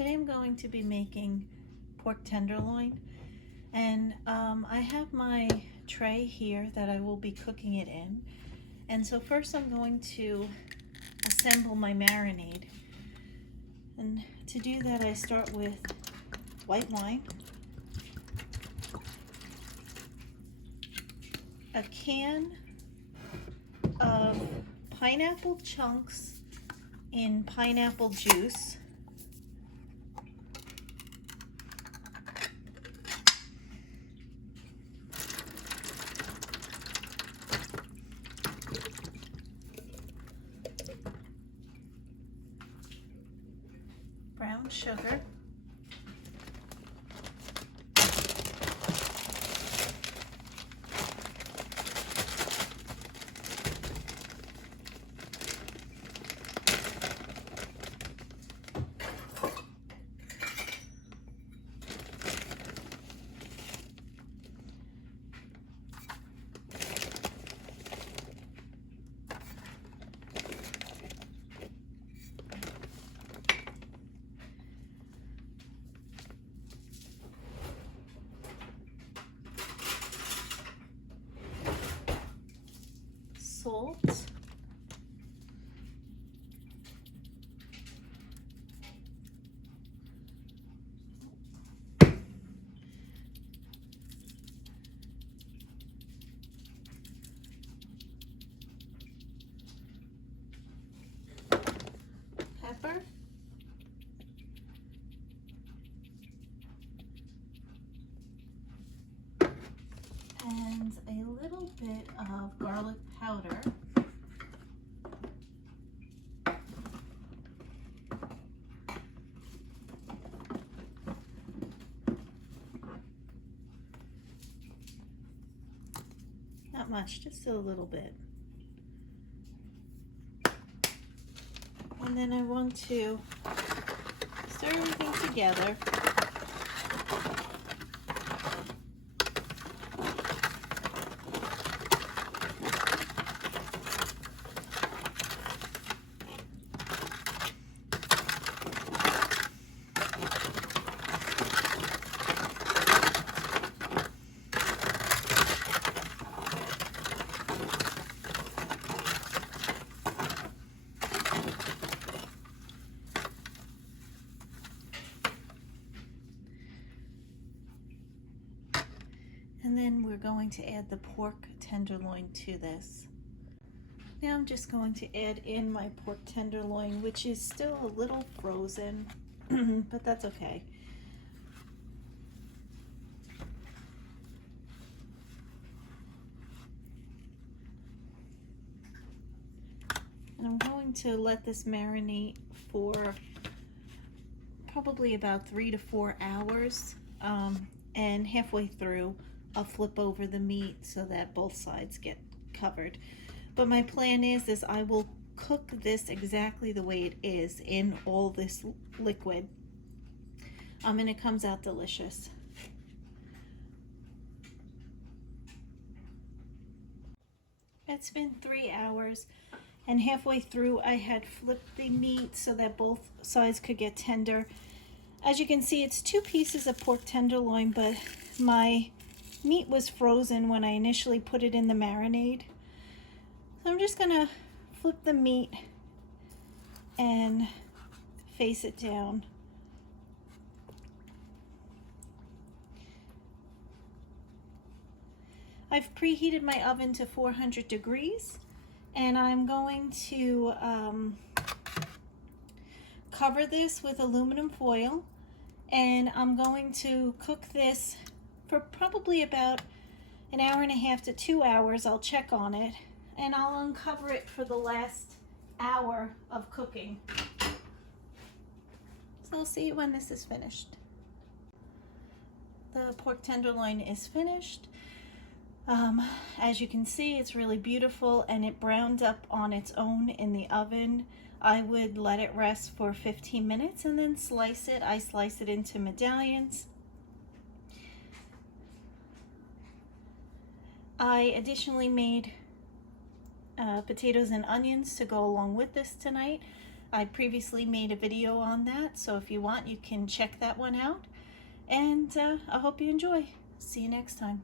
Today I'm going to be making pork tenderloin, and I have my tray here that I will be cooking it in. And so first I'm going to assemble my marinade, and to do that I start with white wine, a can of pineapple chunks in pineapple juice, brown sugar, salt, pepper, and a little bit of garlic powder. Not much, just a little bit. And then I want to stir everything together. And then we're going to add the pork tenderloin to this. Now I'm just going to add in my pork tenderloin, which is still a little frozen, but that's okay. And I'm going to let this marinate for probably about 3 to 4 hours, and halfway through I'll flip over the meat so that both sides get covered. But my plan is I will cook this exactly the way it is in all this liquid, and it comes out delicious. It's been 3 hours, and halfway through I had flipped the meat so that both sides could get tender. As you can see, it's 2 pieces of pork tenderloin, but my meat was frozen when I initially put it in the marinade. So I'm just gonna flip the meat and face it down. I've preheated my oven to 400 degrees, and I'm going to cover this with aluminum foil, and I'm going to cook this for probably about an hour and a half to 2 hours. I'll check on it, and I'll uncover it for the last hour of cooking. So I'll see you when this is finished. The pork tenderloin is finished. As you can see, it's really beautiful, and it browned up on its own in the oven. I would let it rest for 15 minutes and then slice it. I slice it into medallions. I additionally made potatoes and onions to go along with this tonight. I previously made a video on that, so if you want, you can check that one out. And I hope you enjoy. See you next time.